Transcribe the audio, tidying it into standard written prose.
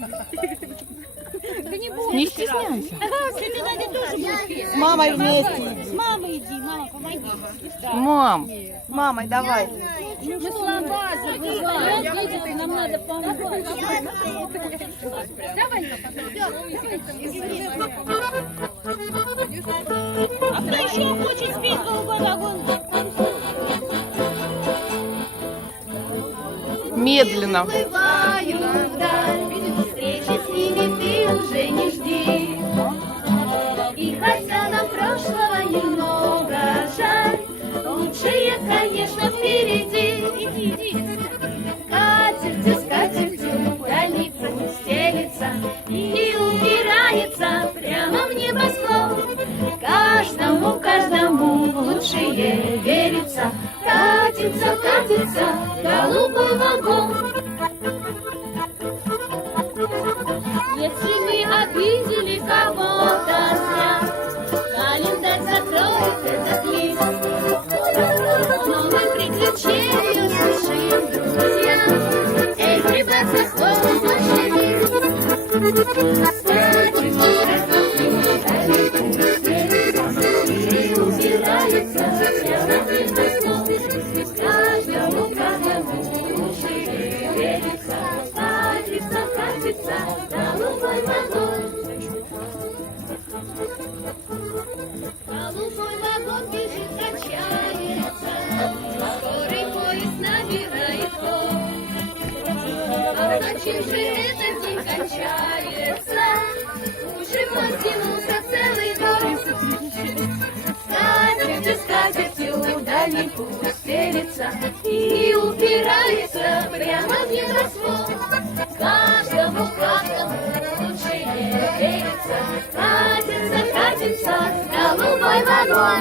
Не стесняйся. С мамой вместе. С мамой иди, мама, помоги. Мам, С мамой давай. Мы слова забываем, нам надо помогать. А кто еще хочет спеть голубой? медленно. Уплываю вдаль, встречи с ними ты уже не жди. И хотя нам прошлого немного жаль, лучшее, конечно, впереди. Скатертью, скатертью дальний путь стелется и убирается прямо в небосклон. Каждому, каждому лучшее верится. Катится, катится голубой вагон. Если мы обидели кого-то зря, календарь закроет этот лист. Новые приключения спешим, друзья. Эй, ребята, хлопать больше лист. Убирается прямо в небосклон. Каждому, каждому лучшее верится. Катится, катится голубой вагон. Голубой вагон бежит, качается, скорый поезд набирает ход. А зачем же этот день кончается? Уже растянулся целый год. Скатертью, скатертью дальний путь стелется и упирается прямо в небосвод. Каждому, каждому лучшее верится. Катится, катится голубой вагон.